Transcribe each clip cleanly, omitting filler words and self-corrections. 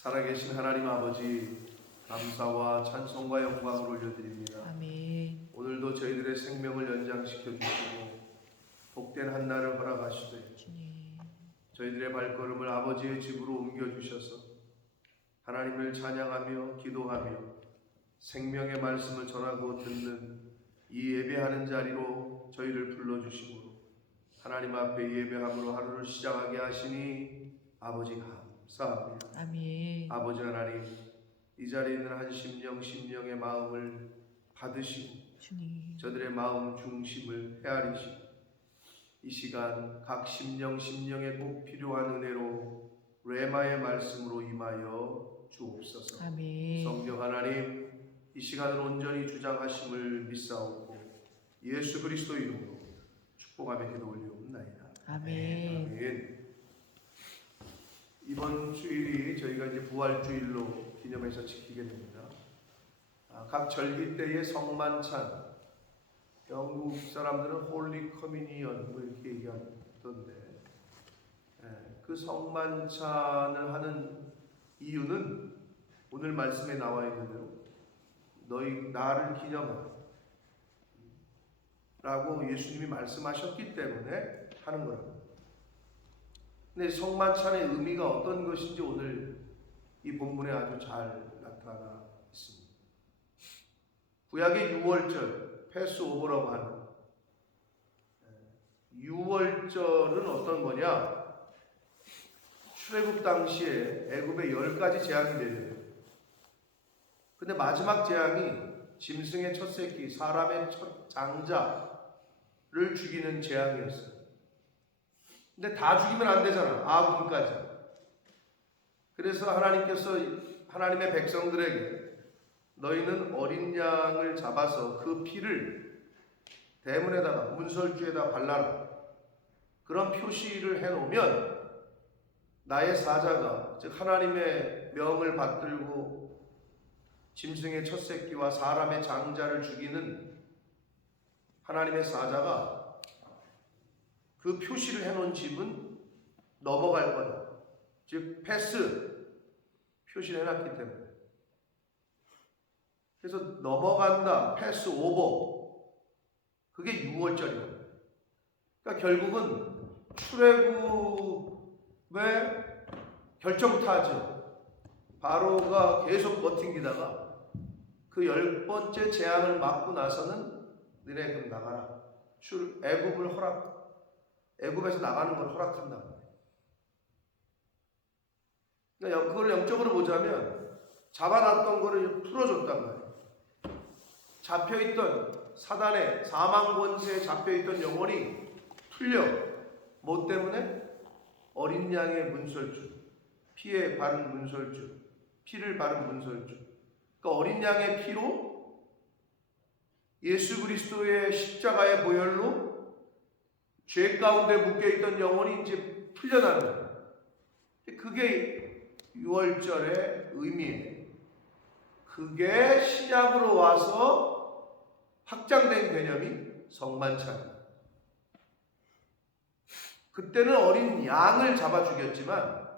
살아계신 하나님 아버지, 감사와 찬송과 영광을 올려드립니다. 아멘. 오늘도 저희들의 생명을 연장시켜 주시고 복된 한 날을 허락하시되 주님. 저희들의 발걸음을 아버지의 집으로 옮겨주셔서 하나님을 찬양하며 기도하며 생명의 말씀을 전하고 듣는 이 예배하는 자리로 저희를 불러주시므로 하나님 앞에 예배함으로 하루를 시작하게 하시니 아버지 감사합니다. 아멘. 아버지 하나님, 이 자리에 있는 한 심령의 마음을 받으시고 주님. 저들의 마음 중심을 헤아리시고 이 시간 각 심령에 꼭 필요한 은혜로 레마의 말씀으로 임하여 주옵소서. 아멘. 성령 하나님, 이 시간을 온전히 주장하심을 믿사옵고 예수 그리스도 이름으로 축복하며 기도 올리옵나이다. 아멘. 아멘. 이번 주일이 저희가 이제 부활주일로 기념해서 지키게 됩니다. 각 절기 때의 성만찬, 영국 사람들은 홀리 커뮤니언 뭐 이렇게 얘기하던데, 그 성만찬을 하는 이유는 오늘 말씀에 나와 있는 대로 너희 나를 기념하라 라고 예수님이 말씀하셨기 때문에 하는 거라고. 근데 성만찬의 의미가 어떤 것인지 오늘 이 본문에 아주 잘 나타나 있습니다. 구약의 유월절, 패스오버라고 하는 유월절은 어떤 거냐? 출애굽 당시에 애굽에 10가지 재앙이 내려요. 근데 마지막 재앙이 짐승의 첫 새끼, 사람의 첫 장자를 죽이는 재앙이었어요. 근데 다 죽이면 안 되잖아. 아군까지. 그래서 하나님께서 하나님의 백성들에게 너희는 어린 양을 잡아서 그 피를 대문에다가 문설주에다 발라라. 그런 표시를 해놓으면 나의 사자가, 즉 하나님의 명을 받들고 짐승의 첫 새끼와 사람의 장자를 죽이는 하나님의 사자가 그 표시를 해놓은 집은 넘어갈 거다. 즉 패스 표시를 해놨기 때문에. 그래서 넘어간다, 패스 오버, 그게 6월절이에요. 그러니까 결국은 출애굽의 결정타죠. 바로가 계속 버팅기다가 그 10번째 재앙을 맞고 나서는 너네 그럼 나가라. 애굽에서 나가는 걸 허락한단 말이에요. 그러니까 그걸 영적으로 보자면 잡아놨던 거를 풀어줬단 말이에요. 잡혀있던 사단의 사망 권세에 잡혀있던 영혼이 풀려. 뭐 때문에? 어린 양의 문설주, 피에 바른 문설주, 피를 바른 문설주. 그러니까 어린 양의 피로 예수 그리스도의 십자가의 보혈로 죄 가운데 묶여있던 영혼이 이제 풀려나는 거예요. 그게 6월절의 의미예요. 그게 신약으로 와서 확장된 개념이 성만찬이에요. 그때는 어린 양을 잡아 죽였지만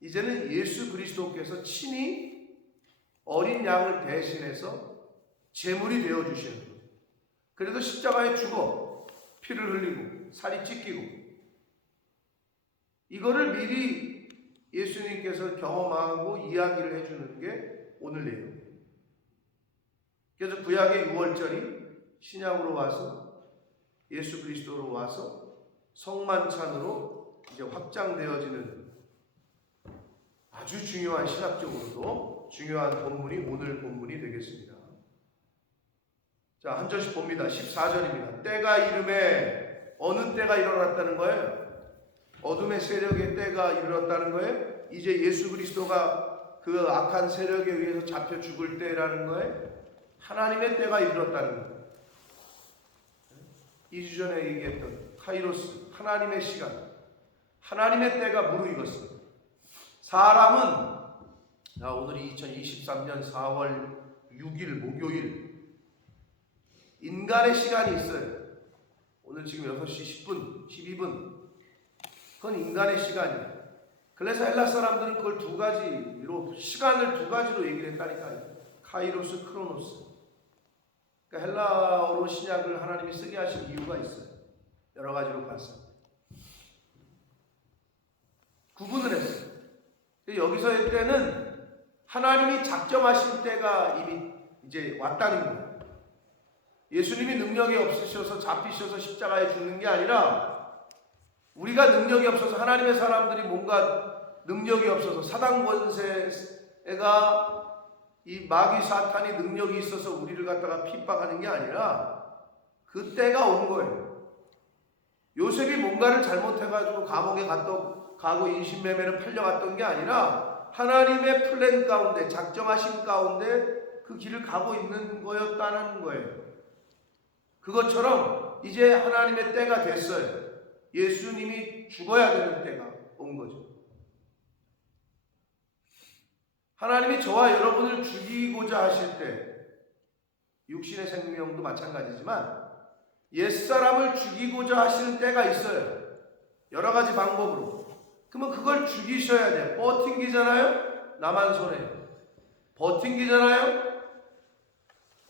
이제는 예수 그리스도께서 친히 어린 양을 대신해서 제물이 되어주시는 거예요. 그래서 십자가에 죽어 피를 흘리고 살이 찢기고, 이거를 미리 예수님께서 경험하고 이야기를 해주는 게 오늘 내용이에요. 그래서 구약의 6월절이 신약으로 와서 예수 그리스도로 와서 성만찬으로 이제 확장되어지는 아주 중요한, 신학적으로도 중요한 본문이 오늘 본문이 되겠습니다. 자, 한 절씩 봅니다. 14절입니다. 때가 이름에, 어느 때가 일어났다는 거예요? 어둠의 세력의 때가 이르렀다는 거예요? 이제 예수 그리스도가 그 악한 세력에 의해서 잡혀 죽을 때라는 거예요? 하나님의 때가 이르렀다는 거예요. 2주 전에 얘기했던 카이로스, 하나님의 시간, 하나님의 때가 무르익었어요. 사람은, 오늘이 2023년 4월 6일 목요일, 인간의 시간이 있어요. 오늘 지금 6시 10분, 12분. 그건 인간의 시간이에요. 그래서 헬라 사람들은 그걸 두 가지로, 시간을 두 가지로 얘기를 했다니까요. 카이로스, 크로노스. 그러니까 헬라어로 신약을 하나님이 쓰게 하신 이유가 있어요. 여러 가지로 봤어요. 구분을 했어요. 여기서의 때는 하나님이 작정하신 때가 이미 이제 왔다는 거예요. 예수님이 능력이 없으셔서 잡히셔서 십자가에 죽는 게 아니라 우리가 능력이 없어서, 하나님의 사람들이 뭔가 능력이 없어서, 사단 권세가, 이 마귀 사탄이 능력이 있어서 우리를 갖다가 핍박하는 게 아니라 그 때가 온 거예요. 요셉이 뭔가를 잘못해가지고 감옥에 가고 인신매매를 팔려갔던 게 아니라 하나님의 플랜 가운데, 작정하신 가운데 그 길을 가고 있는 거였다는 거예요. 그것처럼 이제 하나님의 때가 됐어요. 예수님이 죽어야 되는 때가 온 거죠. 하나님이 저와 여러분을 죽이고자 하실 때, 육신의 생명도 마찬가지지만 옛사람을 죽이고자 하시는 때가 있어요. 여러 가지 방법으로. 그러면 그걸 죽이셔야 돼요. 버팅기잖아요? 나만 손해요. 버팅기잖아요?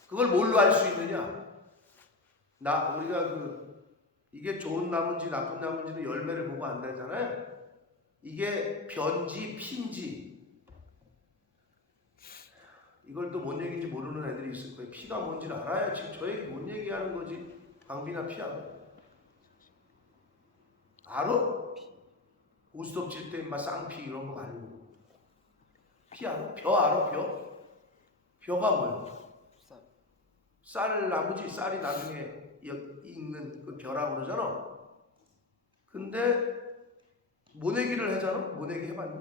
그걸 뭘로 알 수 있느냐? 우리가 이게 좋은 나무인지 나쁜 나무인지는 열매를 보고 안다잖아요. 이게 변지, 핀지. 이걸 또 뭔 얘기인지 모르는 애들이 있을 거예요. 피가 뭔지를 알아야 지금 저 얘기 뭔 얘기하는 거지? 방비나 피 알아? 알아? 고스톱 칠 때 막 쌍피 이런 거 말고. 피 알아? 벼 알아? 벼가 뭐예요? 쌀 나무지. 쌀이 나중에 익는 그 벼라고 그러잖아. 근데 모내기를 하잖아. 모내기 해봤니?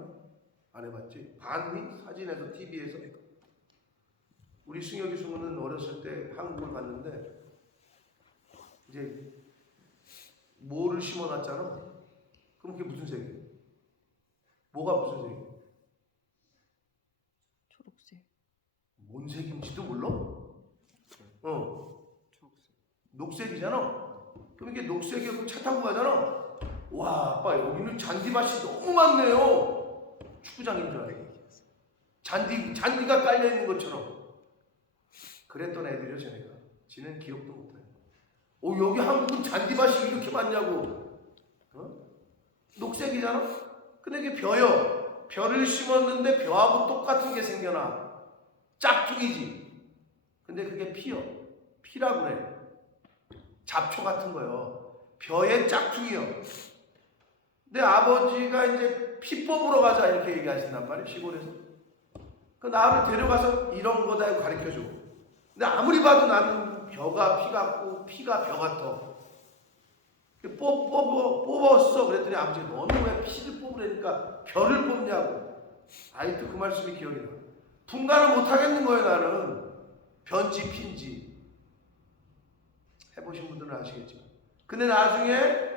안 해봤지? 봤니? 사진에서, TV에서. 우리 승혁이 승우는 어렸을 때 한국을 갔는데 이제 모를 심어놨잖아. 그럼 그게 무슨 색이에요? 뭐가 무슨 색이에요? 초록색. 뭔 색인지도 몰라? 녹색이잖아. 그럼 이게 녹색이고 차 타고 가잖아. 와, 아빠 여기는 잔디밭이 너무 많네요. 축구장인 줄 알아요. 잔디가 깔려 있는 것처럼. 그랬던 애들이요, 쟤네가. 지는 기억도 못해요. 여기 한국은 잔디밭이 이렇게 많냐고. 녹색이잖아. 근데 이게 벼요. 벼를 심었는데 벼하고 똑같은 게 생겨나. 짝퉁이지. 근데 그게 피요. 피라고 그래. 잡초 같은 거요. 벼의 짝퉁이요. 내 아버지가 이제 피 뽑으러 가자 이렇게 얘기하신단 말이에요. 시골에서. 그 나를 데려가서 이런 거다 하고 가르쳐줘. 근데 아무리 봐도 나는 벼가 피 같고 피가 벼 같아. 뽑았어. 그랬더니 아버지가 너는 왜 피를 뽑으려니까 벼를 뽑냐고. 아직도 그 말씀이 기억이 나. 분간을 못 하겠는 거예요, 나는. 변지, 핀지. 해보신 분들은 아시겠지만. 근데 나중에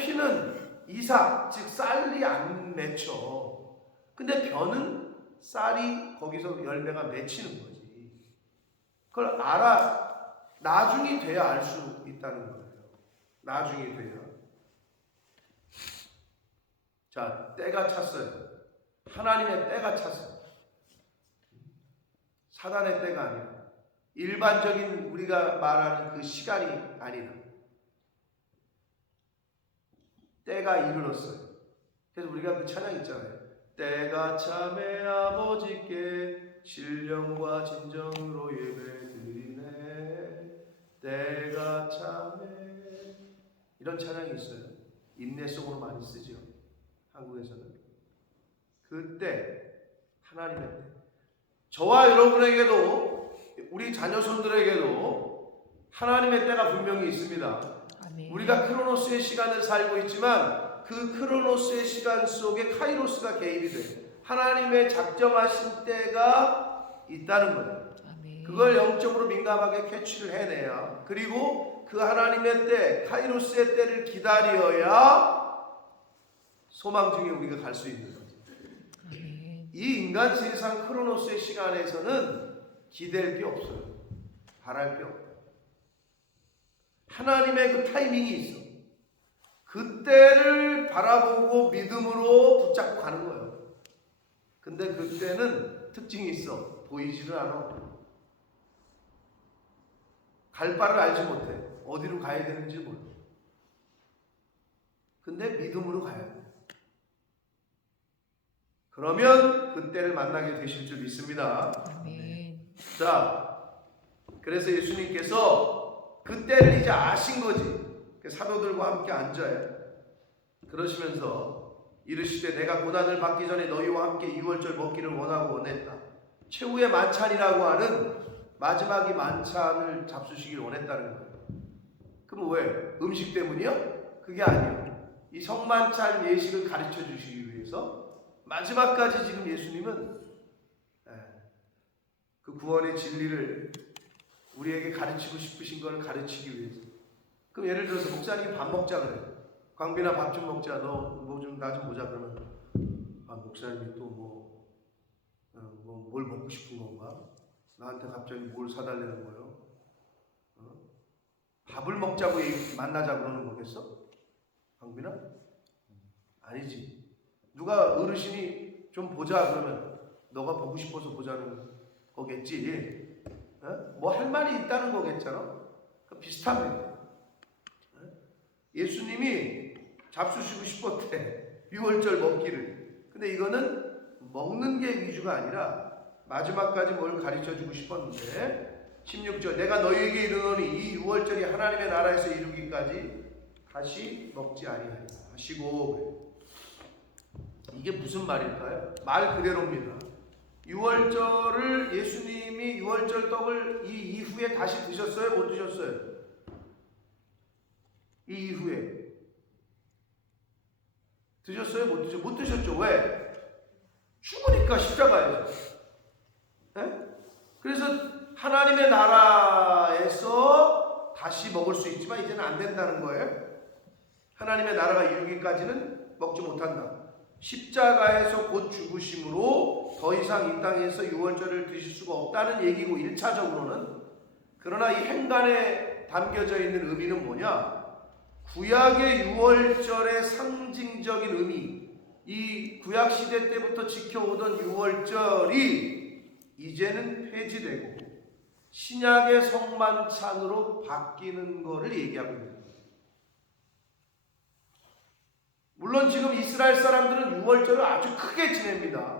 피는 이삭, 즉 쌀이 안 맺혀. 근데 벼는 쌀이 거기서 열매가 맺히는 거지. 그걸 나중이 돼야 알 수 있다는 거예요. 나중이 돼야. 자, 때가 찼어요. 하나님의 때가 찼어요. 사단의 때가 아니라 일반적인 우리가 말하는 그 시간이 아니라 때가 이르렀어요. 그래서 우리가 그 찬양 있잖아요. 때가 참에 아버지께 신령과 진정으로 예배드리네. 때가 참에. 이런 찬양이 있어요. 인내송으로 많이 쓰죠. 한국에서는. 그때 하나님의 때. 저와 여러분에게도, 우리 자녀손들에게도 하나님의 때가 분명히 있습니다. 아멘. 우리가 크로노스의 시간을 살고 있지만 그 크로노스의 시간 속에 카이로스가 개입이 돼요. 하나님의 작정하신 때가 있다는 거예요. 아멘. 그걸 영적으로 민감하게 캐치를 해내야, 그리고 그 하나님의 때, 카이로스의 때를 기다려야 소망 중에 우리가 갈 수 있는 거죠. 아멘. 이 인간 세상 크로노스의 시간에서는 기댈 게 없어요. 바랄 게 없어요. 하나님의 그 타이밍이 있어. 그때를 바라보고 믿음으로 붙잡고 가는 거예요. 근데 그때는 특징이 있어. 보이지를 않아. 갈 바를 알지 못해. 어디로 가야 되는지 몰라. 근데 믿음으로 가야 돼. 그러면 그때를 만나게 되실 줄 믿습니다. 아멘. 자, 그래서 예수님께서 그때를 이제 아신 거지. 사도들과 함께 앉아요. 그러시면서 이르시되 내가 고난을 받기 전에 너희와 함께 유월절 먹기를 원하고 원했다. 최후의 만찬이라고 하는 마지막이 만찬을 잡수시길 원했다는 거예요. 그럼 왜? 음식 때문이요? 그게 아니에요. 이 성만찬 예식을 가르쳐 주시기 위해서 마지막까지 지금 예수님은 그 구원의 진리를 우리에게 가르치고 싶으신 걸 가르치기 위해서. 그럼 예를 들어서 목사님이 밥 먹자 그래. 광빈아 밥 좀 먹자. 너 뭐 좀 나 좀 보자 그러면 목사님이 또 뭘 먹고 싶은 건가? 나한테 갑자기 뭘 사달라는 거예요? 밥을 먹자고 만나자 그러는 거겠어? 광빈아? 아니지. 누가 어르신이 좀 보자 그러면 너가 보고 싶어서 보자는 거겠지. 뭐 할 말이 있다는 거겠잖아. 비슷합니다. 예수님이 잡수시고 싶었대. 유월절 먹기를. 근데 이거는 먹는 게 위주가 아니라 마지막까지 뭘 가르쳐주고 싶었는데 16절 내가 너희에게 이르노니 이 유월절이 하나님의 나라에서 이루기까지 다시 먹지 아니하리라 하시고. 이게 무슨 말일까요? 말 그대로입니다. 유월절을 예수님이 유월절 떡을 이 이후에 다시 드셨어요? 못 드셨어요? 이 이후에 드셨어요? 못 드셨어요? 못 드셨죠? 왜? 죽으니까 십자가에서. 그래서 하나님의 나라에서 다시 먹을 수 있지만 이제는 안 된다는 거예요. 하나님의 나라가 이루기까지는 먹지 못한다. 십자가에서 곧 죽으심으로 더 이상 이 땅에서 유월절을 드실 수가 없다는 얘기고 1차적으로는. 그러나 이 행간에 담겨져 있는 의미는 뭐냐? 구약의 유월절의 상징적인 의미, 이 구약시대 때부터 지켜오던 유월절이 이제는 폐지되고 신약의 성만찬으로 바뀌는 것을 얘기하고 있는 거예요. 물론 지금 이스라엘 사람들은 유월절을 아주 크게 지냅니다.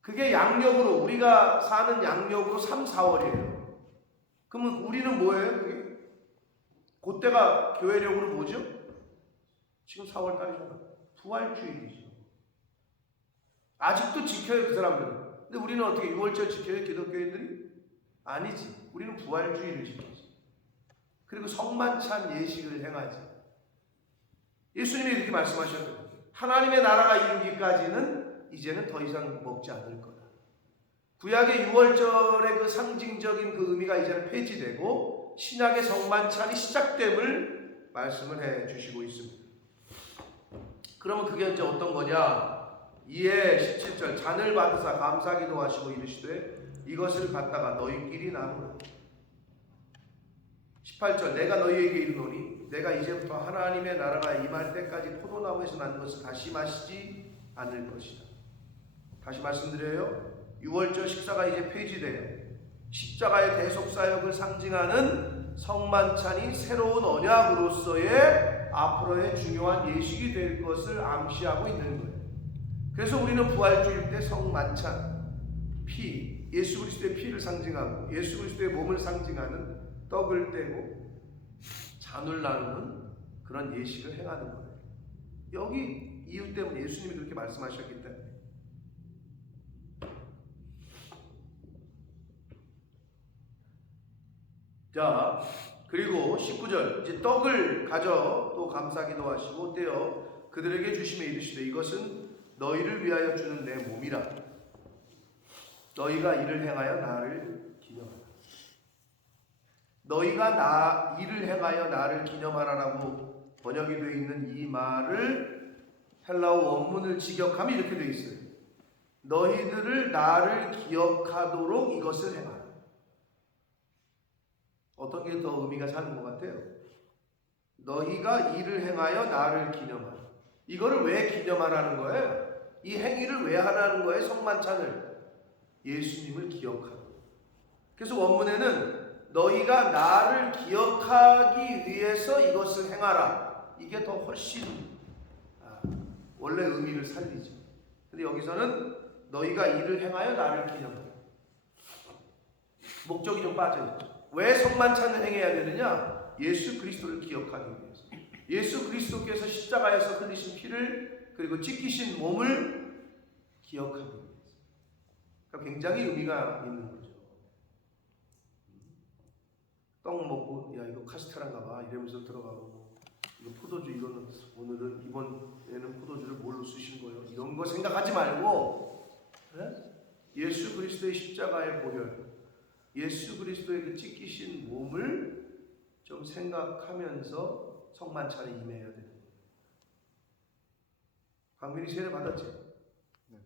그게 양력으로, 우리가 사는 양력으로 3, 4월이에요. 그러면 우리는 뭐예요? 그게? 그때가 교회력으로 뭐죠? 지금 4월 달이잖아. 부활주일이죠. 아직도 지켜요, 그 사람들은. 근데 우리는 어떻게 유월절 지켜요, 기독교인들이? 아니지. 우리는 부활주일을 지키지. 그리고 성만찬 예식을 행하지. 예수님이 이렇게 말씀하셨거든요. 하나님의 나라가 이루기까지는 이제는 더 이상 먹지 않을 거다. 구약의 유월절의 그 상징적인 그 의미가 이제는 폐지되고 신약의 성만찬이 시작됨을 말씀을 해 주시고 있습니다. 그러면 그게 이제 어떤 거냐? 이에 17절 잔을 받으사 감사기도 하시고 이르시되 이것을 갖다가 너희끼리 나누라. 18절 내가 너희에게 이르노니 내가 이제부터 하나님의 나라가 임할 때까지 포도나무에서 난 것을 다시 마시지 않을 것이다. 다시 말씀드려요. 유월절 식사가 이제 폐지돼요. 십자가의 대속사역을 상징하는 성만찬이 새로운 언약으로서의 앞으로의 중요한 예식이 될 것을 암시하고 있는 거예요. 그래서 우리는 부활주일 때 성만찬, 피, 예수 그리스도의 피를 상징하고 예수 그리스도의 몸을 상징하는 떡을 떼고 잔을 나누는 그런 예식을 행하는 거예요. 여기 이유 때문에 예수님이 그렇게 말씀하셨기 때문에. 자, 그리고 19절 이제 떡을 가져 또 감사기도 하시고 떼어 그들에게 주시며 이르시되 이것은 너희를 위하여 주는 내 몸이라. 너희가 이를 행하여 나를 기념하라. 너희가 이를 행하여 나를 기념하라라고 번역이 되어 있는 이 말을 헬라어 원문을 직역하면 이렇게 되어 있어요. 너희들을 나를 기억하도록 이것을 행하라. 어떤 게 더 의미가 사는 것 같아요? 너희가 이를 행하여 나를 기념하라. 이거를 왜 기념하라는 거예요? 이 행위를 왜 하라는 거예요? 성만찬을. 예수님을 기억하고. 그래서 원문에는 너희가 나를 기억하기 위해서 이것을 행하라. 이게 더 훨씬 원래 의미를 살리죠. 근데 여기서는 너희가 이를 행하여 나를 기념하라. 목적이 좀 빠져요. 왜 성만찬을 행해야 되느냐? 예수 그리스도를 기억하기 위해서. 예수 그리스도께서 십자가에서 흘리신 피를 그리고 찢기신 몸을 기억하기 위해서. 그러니까 굉장히 의미가 있는 거죠. 떡 먹고 야 이거 카스테라인가 봐 이러면서 들어가고 이거 포도주 이거는 오늘은 이번에는 포도주를 뭘로 쓰신 거예요? 이런 거 생각하지 말고 예수 그리스도의 십자가의 보혈, 예수 그리스도의 그 찢기신 몸을 좀 생각하면서 성만찬에 임해야 됩니다. 강민이 세례 받았지? 네.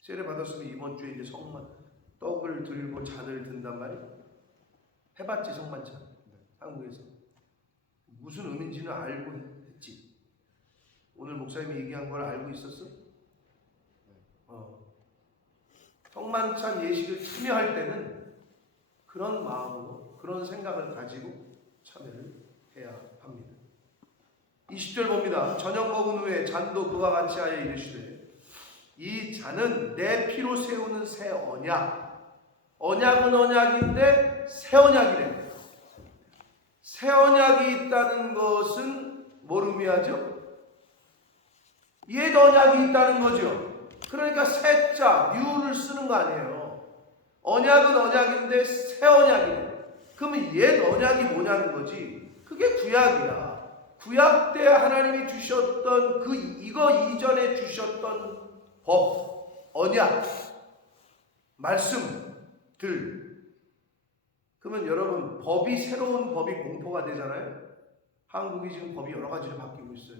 세례 받았으면 이번 주에 이제 떡을 들고 잔을 든단 말이야. 해봤지 성만찬. 네. 한국에서 무슨 의미인지는 알고 했지. 오늘 목사님이 얘기한 걸 알고 있었어? 네. 성만찬 예식을 참여할 때는 그런 마음으로 그런 생각을 가지고 참여를 해야 합니다. 20절 봅니다. 저녁 먹은 후에 잔도 그와 같이 하여 이르시되 이 잔은 내 피로 세우는 새 언약. 언약은 언약인데 새 언약이래요. 새 언약이 있다는 것은 뭘 의미하죠? 옛 언약이 있다는 거죠. 그러니까 새자, 뉴를 쓰는 거 아니에요. 언약은 언약인데 새 언약이래요. 그러면 옛 언약이 뭐냐는 거지. 그게 구약이야. 구약 때 하나님이 주셨던 이거 이전에 주셨던 법, 언약, 말씀들. 그러면 여러분 새로운 법이 공포가 되잖아요. 한국이 지금 법이 여러 가지로 바뀌고 있어요.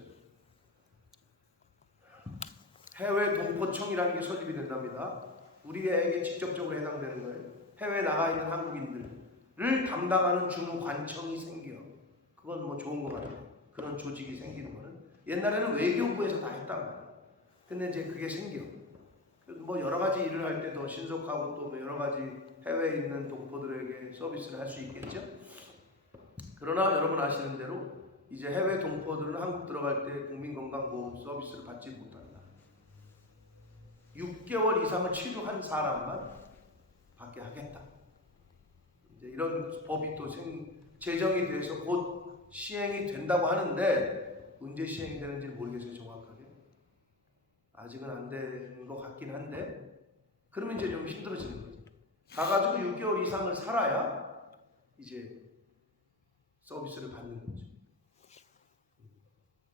해외 동포청이라는 게 설립이 된답니다. 우리에게 직접적으로 해당되는 거예요. 해외에 나가 있는 한국인들을 담당하는 주무관청이 생겨. 그건 뭐 좋은 것 같아요. 그런 조직이 생기는 거는. 옛날에는 외교부에서 다 했단 말이에요. 근데 이제 그게 생겨. 뭐 여러 가지 일을 할 때 더 신속하고 또 여러 가지 해외에 있는 동포들에게 서비스를 할 수 있겠죠. 그러나 여러분 아시는 대로 이제 해외 동포들은 한국 들어갈 때 국민건강보험 서비스를 받지 못한다. 6개월 이상을 치료한 사람만 받게 하겠다. 이제 이런 법이 또 제정이 돼서 곧 시행이 된다고 하는데 언제 시행이 되는지 모르겠어요. 정확하게 아직은 안 되는 것 같긴 한데 그러면 이제 좀 힘들어지는 거죠. 가가지고 6개월 이상을 살아야 이제 서비스를 받는 거죠.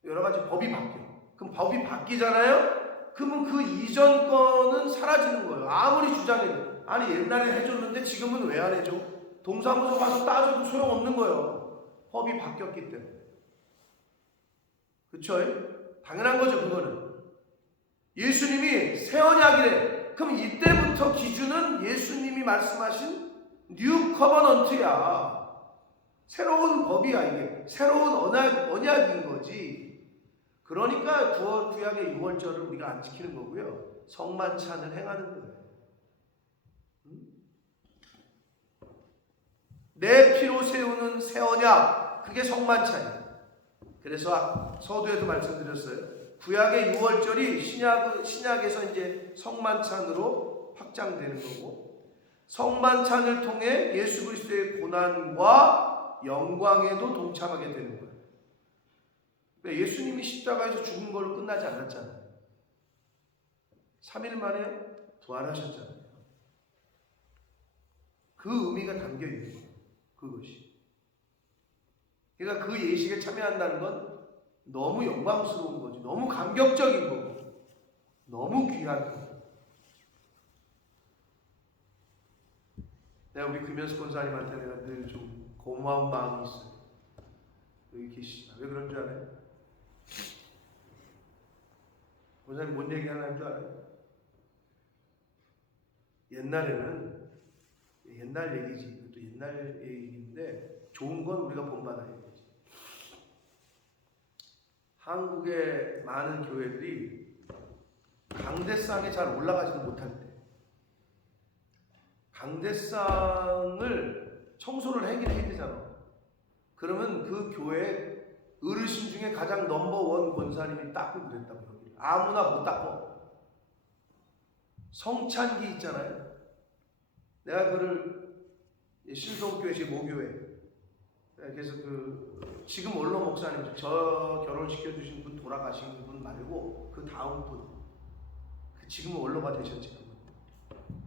여러 가지 법이 바뀌어. 그럼 법이 바뀌잖아요. 그러면 그 이전 거는 사라지는 거예요. 아무리 주장해도 아니 옛날에 해줬는데 지금은 왜 안 해줘? 동사무소 가서 따져도 소용없는 거예요. 법이 바뀌었기 때문에. 그쵸? 당연한 거죠. 그거는 예수님이 새 언약이래. 그럼 이때부터 기준은 예수님이 말씀하신 뉴 커버넌트야. 새로운 법이야. 이게 새로운 언약인 거지. 그러니까 구약의 유월절을 우리가 안 지키는 거고요. 성만찬을 행하는 거예요. 내 피로 세우는 새 언약, 그게 성만찬이에요. 그래서 서두에도 말씀드렸어요. 구약의 유월절이 신약에서 이제 성만찬으로 확장되는 거고, 성만찬을 통해 예수 그리스도의 고난과 영광에도 동참하게 되는 거예요. 예수님이 십자가에서 죽은 걸로 끝나지 않았잖아요. 3일 만에 부활하셨잖아요. 그 의미가 담겨 있는 거예요. 그것이. 그러니까 그 예식에 참여한다는 건 너무 영광스러운 거지. 너무 감격적인 거고. 너무 귀한 거고. 내가 우리 금연수 권사님한테 내가 늘 좀 고마운 마음이 있어요. 여기 계시나? 왜 그런 줄 알아요? 권사님 뭔 얘기 하나 할 줄 알아요? 옛날에는 옛날 얘기지. 또 옛날 얘기인데 좋은 건 우리가 본받아야 되지. 한국의 많은 교회들이 강대상에 잘 올라가지도 못할 때, 강대상을 청소를 하긴 해야 되잖아. 그러면 그 교회 어르신 중에 가장 넘버원 권사님이 닦고 그랬다고. 여기 아무나 못 닦어. 성찬기 있잖아요. 내가 그를 신동교회 모교회, 그래서 지금 원로 목사님, 저 결혼시켜 주신 분, 돌아가신 분 말고 그 다음 분, 지금 원로가 되셨지.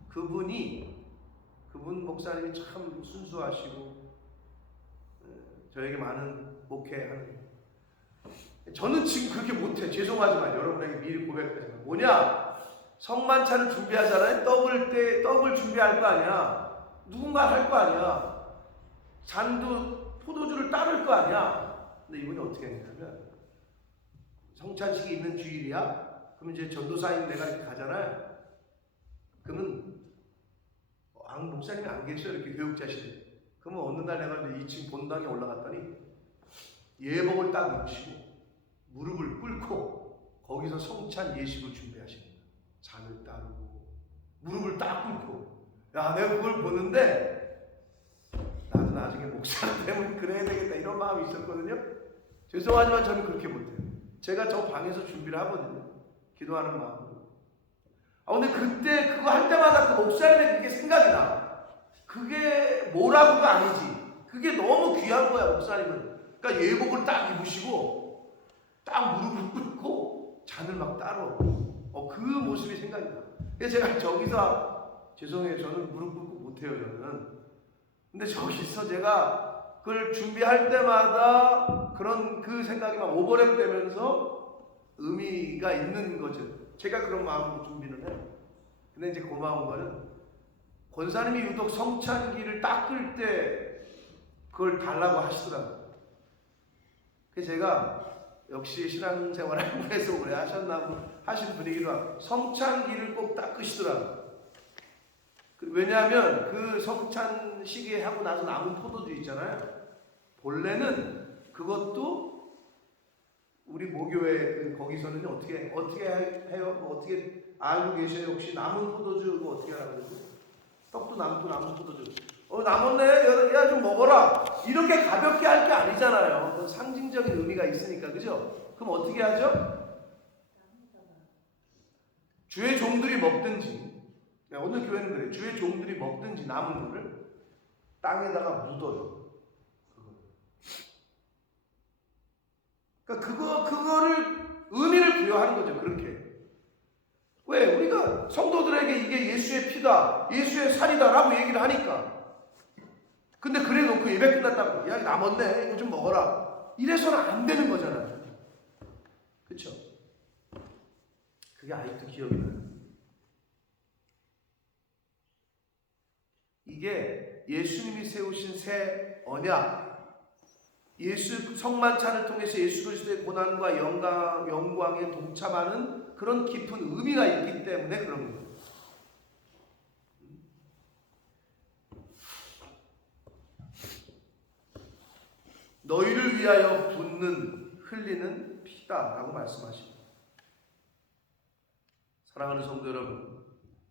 그분 목사님이 참 순수하시고 저에게 많은 목회하는. 저는 지금 그렇게 못해. 죄송하지만 여러분에게 미리 고백하지만 뭐냐? 성만찬을 준비하잖아요. 떡을 준비할 거 아니야. 누군가 할 거 아니야. 잔도 포도주를 따를 거 아니야. 근데 이분이 어떻게 했냐면, 성찬식이 있는 주일이야. 그럼 이제 전도사인 내가 이렇게 가잖아요. 그러면 목사님이 안 계셔. 이렇게 교육자실에. 그러면 어느 날 내가 2층 본당에 올라갔더니 예복을 딱 입으시고 무릎을 꿇고 거기서 성찬 예식을 준비하시는 거야. 잔을 따르고 무릎을 딱 꿇고. 야, 내가 그걸 보는데 나도 나중에 목사 되면 그래야 되겠다 이런 마음이 있었거든요. 죄송하지만 저는 그렇게 못해요. 제가 저 방에서 준비를 하거든요. 기도하는 마음으로. 근데 그때 그거 할 때마다 그 목사님의 그게 생각이 나. 그게 뭐라고가 아니지. 그게 너무 귀한 거야, 목사님은. 그러니까 예복을 딱 입으시고 딱 무릎을 꿇고 잔을 막 따로. 그 모습이 생각이 나. 그래서 제가 저기서, 죄송해요, 저는 무릎 꿇고 못해요, 저는. 근데 저기서 제가 그걸 준비할 때마다 그런 그 생각이 막 오버랩 되면서 의미가 있는 거죠. 제가 그런 마음으로 준비를 해요. 근데 이제 고마운 거는 권사님이 유독 성찬기를 닦을 때 그걸 달라고 하시더라고요. 그래서 제가 역시 신앙생활 한국에서 오래 하신 분이기도 하고 성찬기를 꼭 닦으시더라고요. 왜냐하면 그 성찬 시기에 하고 나서 남은 포도주 있잖아요. 본래는 그것도 우리 모교회 거기서는 어떻게 해요? 어떻게 알고 계셔요? 혹시 남은 포도주 어떻게 하라고 그러죠? 떡도 남고 남은 포도주. 남았네. 야, 좀 먹어라. 이렇게 가볍게 할 게 아니잖아요. 그건 상징적인 의미가 있으니까, 그죠? 그럼 어떻게 하죠? 주의 종들이 먹든지, 오늘 교회는 그래. 주의 종들이 먹든지 남은 거를 땅에다가 묻어요. 그러니까 그거를 의미를 부여하는 거죠. 그렇게. 왜? 우리가 성도들에게 이게 예수의 피다, 예수의 살이다라고 얘기를 하니까. 근데 그래 놓고 예배 끝났다고, 야, 남았네, 이거 좀 먹어라, 이래서는 안 되는 거잖아요. 그쵸? 그게 아직도 기억이 나요. 이게 예수님이 세우신 새 언약, 예수 성만찬을 통해서 예수 그리스도의 고난과 영광에 동참하는 그런 깊은 의미가 있기 때문에 그런 거예요. 너희를 위하여 붓는 흘리는 피다라고 말씀하십니다. 사랑하는 성도 여러분,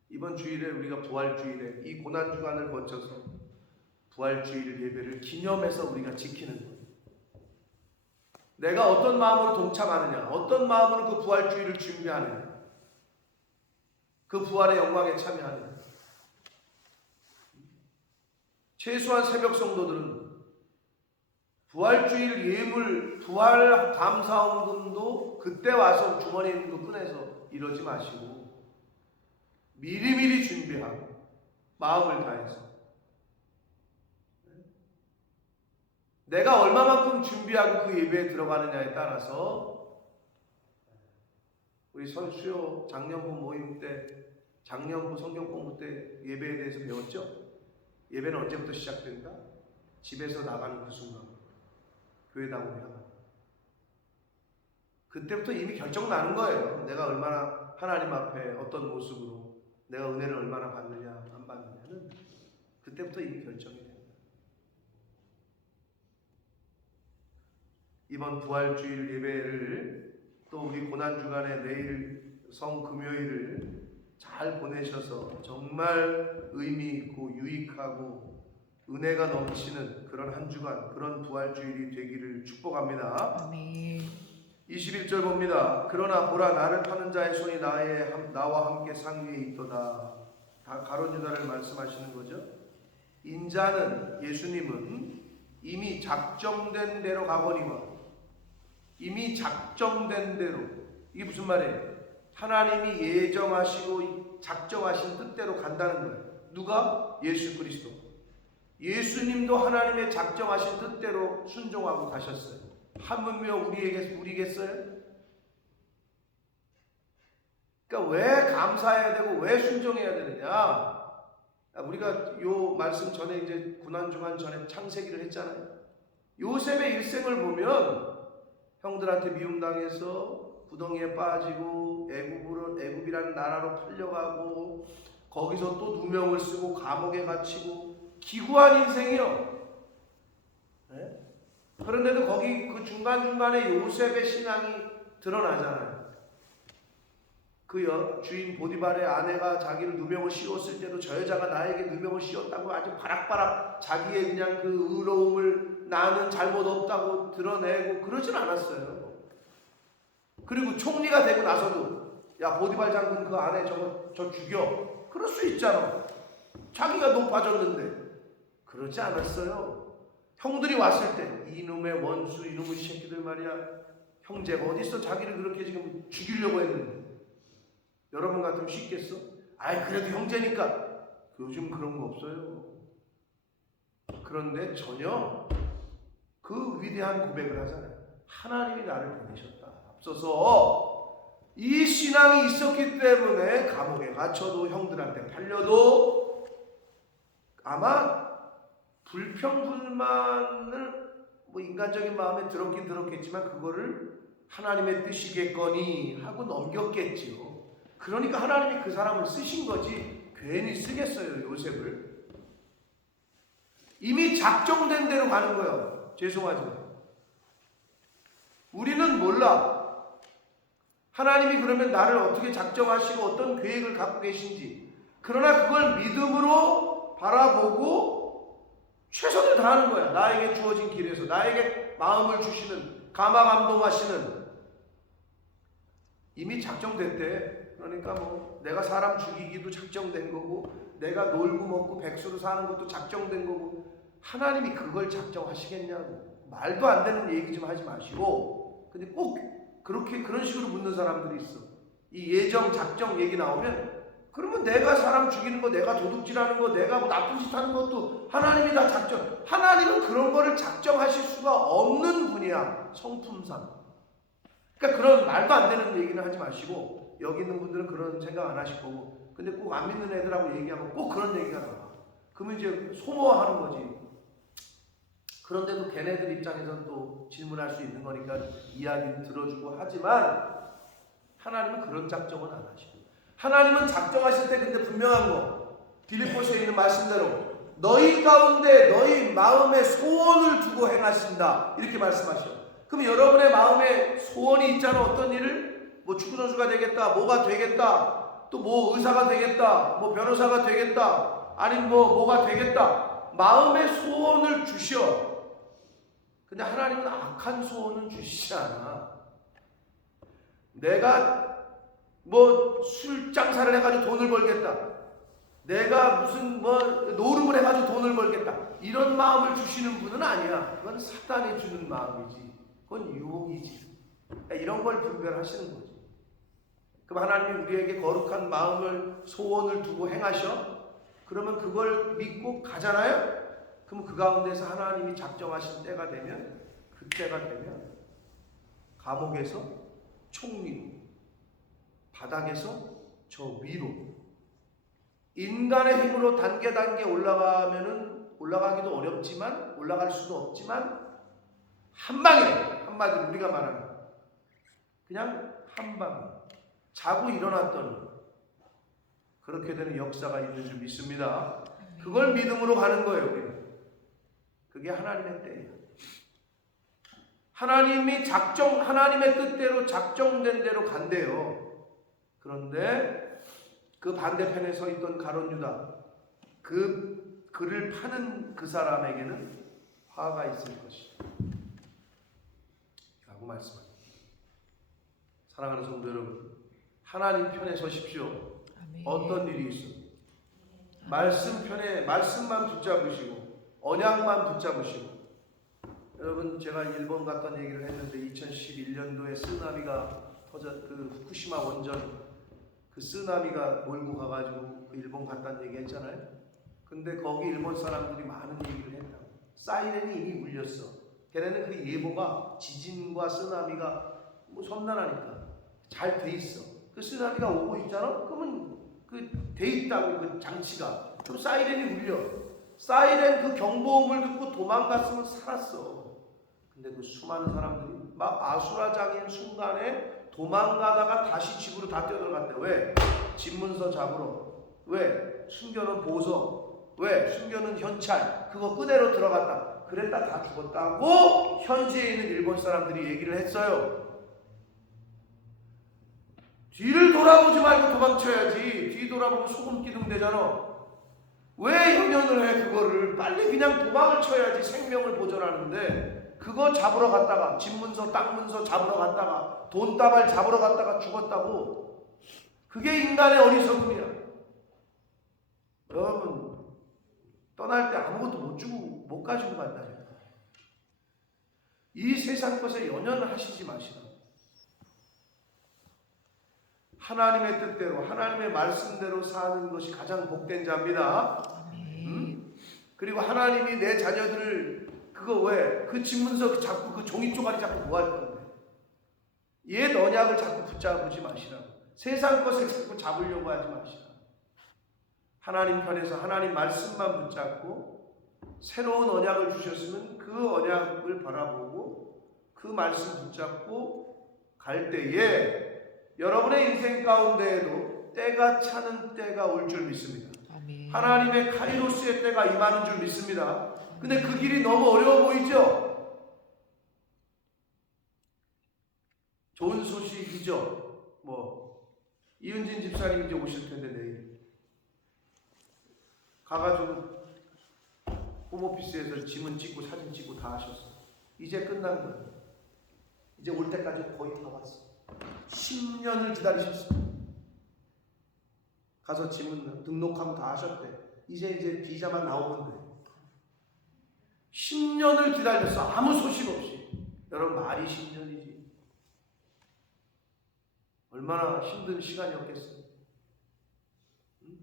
이번 주일에 우리가 부활주일에 이 고난주간을 거쳐서 부활주일 예배를 기념해서 우리가 지키는 거예요. 내가 어떤 마음으로 동참하느냐, 어떤 마음으로 그 부활주일을 준비하느냐, 그 부활의 영광에 참여하느냐. 최소한 새벽 성도들은 부활주일 예물, 부활 감사원금도 그때 와서 주머니에 있는 거 꺼내서 이러지 마시고 미리미리 준비하고 마음을 다해서 내가 얼마만큼 준비하고 그 예배에 들어가느냐에 따라서 우리 수요 작년부 모임 때, 작년부 성경 공부 때 예배에 대해서 배웠죠? 예배는 언제부터 시작된다? 집에서 나가는 그 순간. 교회 나오면 그때부터 이미 결정 나는 거예요. 내가 얼마나 하나님 앞에 어떤 모습으로 내가 은혜를 얼마나 받느냐 안 받느냐는 그때부터 이미 결정이 됩니다. 이번 부활주일 예배를 또 우리 고난주간에 내일 성금요일을 잘 보내셔서 정말 의미 있고 유익하고 은혜가 넘치는 그런 한 주간, 그런 부활주일이 되기를 축복합니다. 아멘. 21절 봅니다. 그러나 보라, 나를 파는 자의 손이 나와 함께 상위에 있도다. 다 가룟 유다를 말씀하시는 거죠. 인자는, 예수님은 이미 작정된 대로 가거니와, 이미 작정된 대로, 이게 무슨 말이에요? 하나님이 예정하시고 작정하신 뜻대로 간다는 거예요. 누가? 예수 그리스도. 예수님도 하나님의 작정하신 뜻대로 순종하고 가셨어요. 하물며 우리겠어요? 그러니까 왜 감사해야 되고 왜 순종해야 되느냐? 우리가 요 말씀 전에 이제 고난주간 전에 창세기를 했잖아요. 요셉의 일생을 보면 형들한테 미움당해서 구덩이에 빠지고 애굽이라는 나라로 팔려가고 거기서 또 누명을 쓰고 감옥에 갇히고 기구한 인생이요. 네? 그런데도 거기 그 중간중간에 요셉의 신앙이 드러나잖아요. 그 주인 보디발의 아내가 자기를 누명을 씌웠을 때도 저 여자가 나에게 누명을 씌웠다고 아주 바락바락 자기의 그냥 그 의로움을 나는 잘못 없다고 드러내고 그러진 않았어요. 그리고 총리가 되고 나서도 야 보디발 장군 그 아내 저 죽여. 그럴 수 있잖아. 자기가 높아졌는데. 그러지 않았어요. 형들이 왔을 때 이놈의 원수 이놈의 새끼들 말이야. 형제가 어딨어 자기를 그렇게 지금 죽이려고 했는데. 여러분 같으면 쉽겠어? 아이 그래도 형제니까. 요즘 그런 거 없어요. 그런데 전혀 그 위대한 고백을 하잖아요. 하나님이 나를 보내셨다. 앞서서 이 신앙이 있었기 때문에 감옥에 갇혀도 형들한테 팔려도 아마 불평불만을 뭐 인간적인 마음에 들었긴 들었겠지만 그거를 하나님의 뜻이겠거니 하고 넘겼겠지요. 그러니까 하나님이 그 사람을 쓰신 거지 괜히 쓰겠어요. 요셉을. 이미 작정된 대로 가는 거예요. 죄송하지만 우리는 몰라. 하나님이 그러면 나를 어떻게 작정하시고 어떤 계획을 갖고 계신지. 그러나 그걸 믿음으로 바라보고 최선을 다하는 거야. 나에게 주어진 길에서 나에게 마음을 주시는 감화감동하시는. 이미 작정됐대. 그러니까 뭐 내가 사람 죽이기도 작정된 거고 내가 놀고 먹고 백수로 사는 것도 작정된 거고 하나님이 그걸 작정하시겠냐고. 말도 안 되는 얘기 좀 하지 마시고. 근데 꼭 그런 식으로 묻는 사람들이 있어. 이 예정 작정 얘기 나오면 그러면 내가 사람 죽이는 거, 내가 도둑질하는 거, 내가 뭐 나쁜 짓 하는 것도 하나님이 다 작정. 하나님은 그런 거를 작정하실 수가 없는 분이야. 성품상. 그러니까 그런 말도 안 되는 얘기는 하지 마시고 여기 있는 분들은 그런 생각 안 하실 거고 근데 꼭 안 믿는 애들하고 얘기하면 꼭 그런 얘기가 나와. 그러면 이제 소모하는 거지. 그런데도 걔네들 입장에서는 또 질문할 수 있는 거니까 이야기를 들어주고 하지만 하나님은 그런 작정은 안 하시고 하나님은 작정하실 때 근데 분명한 거 빌립보서에 있는 말씀대로 너희 가운데 너희 마음에 소원을 두고 행하신다 이렇게 말씀하셔. 그럼 여러분의 마음에 소원이 있잖아. 어떤 일을 뭐 축구선수가 되겠다 뭐가 되겠다 또 뭐 의사가 되겠다 뭐 변호사가 되겠다 아니면 뭐가 되겠다 마음의 소원을 주셔. 근데 하나님은 악한 소원은 주시지 않아. 내가 뭐 술장사를 해가지고 돈을 벌겠다. 내가 무슨 뭐 노름을 해가지고 돈을 벌겠다. 이런 마음을 주시는 분은 아니야. 그건 사탄이 주는 마음이지. 그건 유혹이지. 그러니까 이런 걸 분별하시는 거지. 그럼 하나님이 우리에게 거룩한 마음을 소원을 두고 행하셔. 그러면 그걸 믿고 가잖아요. 그럼 그 가운데서 하나님이 작정하신 때가 되면 그때가 되면 감옥에서 총리로 바닥에서 저 위로 인간의 힘으로 단계 올라가면은 올라가기도 어렵지만 올라갈 수도 없지만 한 방에 한마디로 우리가 말하는 그냥 한 방에 자고 일어났더니 그렇게 되는 역사가 있는 줄 믿습니다. 그걸 믿음으로 가는 거예요. 우리는. 그게 하나님의 때예요. 하나님의 뜻대로 작정된 대로 간대요. 그런데 그 반대편에 서 있던 가룟 유다, 그 그를 파는 그 사람에게는 화가 있을 것이다 라고 말씀합니다. 사랑하는 성도 여러분, 하나님 편에 서십시오. 아멘. 어떤 일이 있어도 말씀 편에 말씀만 붙잡으시고 언약만 붙잡으시고. 여러분, 제가 일본 갔던 얘기를 했는데 2011년도에 쓰나미가 그 후쿠시마 원전 그 쓰나미가 몰고 가가지고 그 일본 갔다는 얘기 했잖아요. 근데 거기 일본 사람들이 많은 얘기를 했다. 사이렌이 이미 울렸어. 걔네는 그 예보가 지진과 쓰나미가 뭐 섬나라니까 잘 돼 있어. 그 쓰나미가 오고 있잖아. 그러면 그 돼 있다고 그 장치가. 그럼 사이렌이 울려. 사이렌 그 경보음을 듣고 도망갔으면 살았어. 근데 그 수많은 사람들이 막 아수라장인 순간에 도망가다가 다시 집으로 다 뛰어들어갔대. 왜? 집문서 잡으러. 왜? 숨겨놓은 보석. 왜? 숨겨놓은 현찰. 그거 끄내러 들어갔다. 그랬다 다 죽었다고 현지에 있는 일본 사람들이 얘기를 했어요. 뒤를 돌아보지 말고 도망쳐야지. 뒤 돌아보면 소금 기둥 되잖아. 왜 연연을 해 그거를. 빨리 그냥 도망을 쳐야지. 생명을 보존하는데 그거 잡으러 갔다가 집문서 땅문서 잡으러 갔다가 돈다발 잡으러 갔다가 죽었다고. 그게 인간의 어리석음이야. 여러분, 떠날 때 아무것도 못 주고 못 가지고 간다니까. 이 세상 것에 연연을 하시지 마시라. 하나님의 뜻대로 하나님의 말씀대로 사는 것이 가장 복된 자입니다. 그리고 하나님이 내 자녀들을 그거 왜? 그 집문서 자꾸 그 종이 쪼가리 자꾸 뭐 할 건데? 옛 언약을 자꾸 붙잡지 마시라고. 세상 것을 자꾸 잡으려고 하지 마시라. 하나님 편에서 하나님 말씀만 붙잡고 새로운 언약을 주셨으면 그 언약을 바라보고 그 말씀 붙잡고 갈 때에 여러분의 인생 가운데에도 때가 차는 때가 올 줄 믿습니다. 아멘. 하나님의 카이로스의 때가 임하는 줄 믿습니다. 근데 그 길이 너무 어려워 보이죠? 좋은 소식이죠. 이은진 집사님 이제 오실 텐데 내일 가가지고 홈오피스에서 지문 찍고 사진 찍고 다 하셨어. 이제 끝난 거예요. 이제 올 때까지 거의 다 왔어. 10년을 기다리셨어. 가서 지문 등록하고 다 하셨대. 이제 비자만 나오면 돼. 10년을 기다렸어. 아무 소식 없이. 여러분, 말이 10년이지. 얼마나 힘든 시간이었겠어요. 응?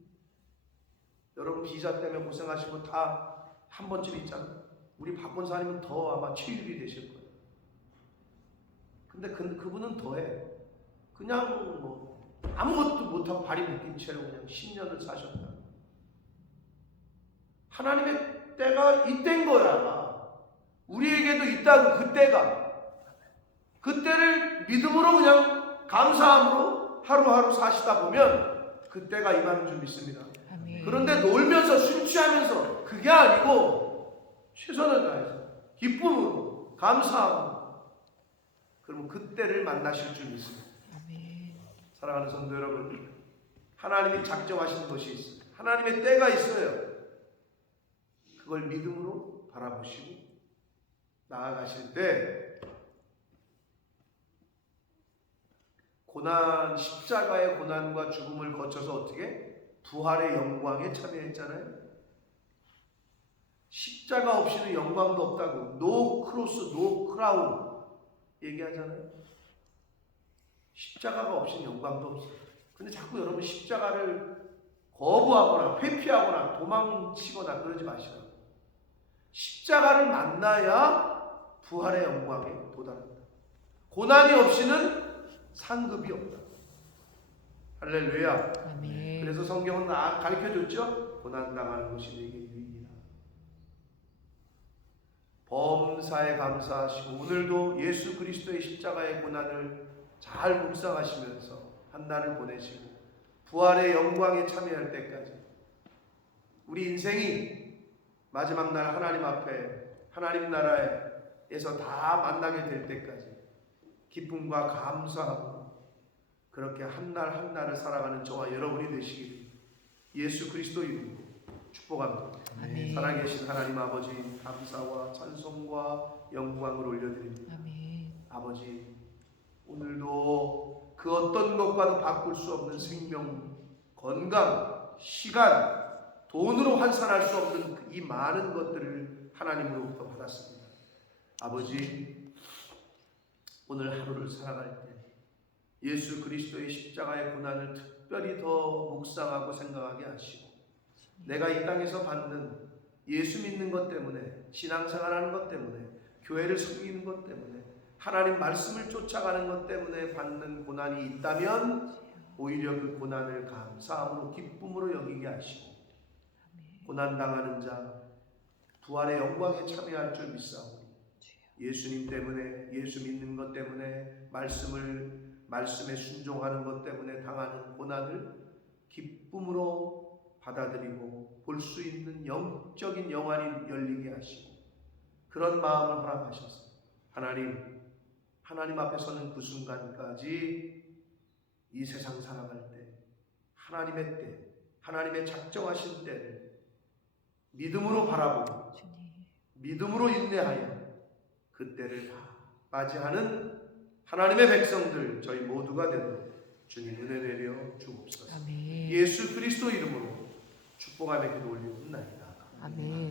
여러분, 비자 때문에 고생하신 거 다 한 번쯤 있잖아. 우리 박권사님은 더 아마 체육이 되실 거예요. 근데 그분은 더해. 그냥 아무것도 못하고 발이 묶인 채로 그냥 10년을 사셨다. 하나님의 때가 이때인 거야. 우리에게도 있다고. 그때를 믿음으로 그냥 감사함으로 하루하루 사시다 보면 그때가 임하는 줄 믿습니다. 아멘. 그런데 놀면서 술 취하면서 그게 아니고 최선을 다해서 기쁨으로 감사함으로 그러면 그때를 만나실 줄 믿습니다. 아멘. 사랑하는 성도 여러분, 하나님이 작정하신 것이 있어요. 하나님의 때가 있어요. 그걸 믿음으로 바라보시고 나아가실 때 십자가의 고난과 죽음을 거쳐서 어떻게? 부활의 영광에 참여했잖아요. 십자가 없이는 영광도 없다고. 노 크로스, 노 크라운 얘기하잖아요. 십자가가 없이는 영광도 없어요. 근데 자꾸 여러분 십자가를 거부하거나 회피하거나 도망치거나 그러지 마시라고. 십자가를 만나야 부활의 영광에 도달합니다. 고난이 없이는 상급이 없다. 할렐루야. 아멘. 그래서 성경은 가르쳐줬죠. 고난당하는 것이 내게 유익이다. 범사에 감사하시고 오늘도 예수 그리스도의 십자가의 고난을 잘 묵상하시면서 한 날을 보내시고 부활의 영광에 참여할 때까지 우리 인생이 마지막 날 하나님 앞에 하나님 나라에 나라에서 다 만나게 될 때까지 기쁨과 감사함으로 그렇게 한 날 한 날을 살아가는 저와 여러분이 되시기를 예수 그리스도 이름으로 축복합니다. 아멘. 살아계신 하나님 아버지, 감사와 찬송과 영광을 올려드립니다. 아멘. 아버지, 오늘도 그 어떤 것과도 바꿀 수 없는 생명, 건강, 시간, 돈으로 환산할 수 없는 이 많은 것들을 하나님으로부터 받았습니다. 아버지, 오늘 하루를 살아갈 때 예수 그리스도의 십자가의 고난을 특별히 더 묵상하고 생각하게 하시고, 내가 이 땅에서 받는 예수 믿는 것 때문에, 신앙생활하는 것 때문에, 교회를 섬기는 것 때문에, 하나님 말씀을 쫓아가는 것 때문에 받는 고난이 있다면 오히려 그 고난을 감사함으로 기쁨으로 여기게 하시고, 고난당하는 자 부활의 영광에 참여할 줄 믿사오니 예수님 때문에, 예수 믿는 것 때문에, 말씀에 순종하는 것 때문에 당하는 고난을 기쁨으로 받아들이고 볼 수 있는 영적인 영안이 열리게 하시고, 그런 마음을 허락하셔서 하나님 앞에 서는 그 순간까지 이 세상 살아갈 때 하나님의 때, 하나님의 작정하신 때를 믿음으로 바라보고 믿음으로 인내하여 그 때를 다 맞이하는 하나님의 백성들 저희 모두가 되도록 주님 은혜 내려 주옵소서. 아멘. 예수 그리스도 이름으로 축복하며 기도 올리옵나이다. 아멘.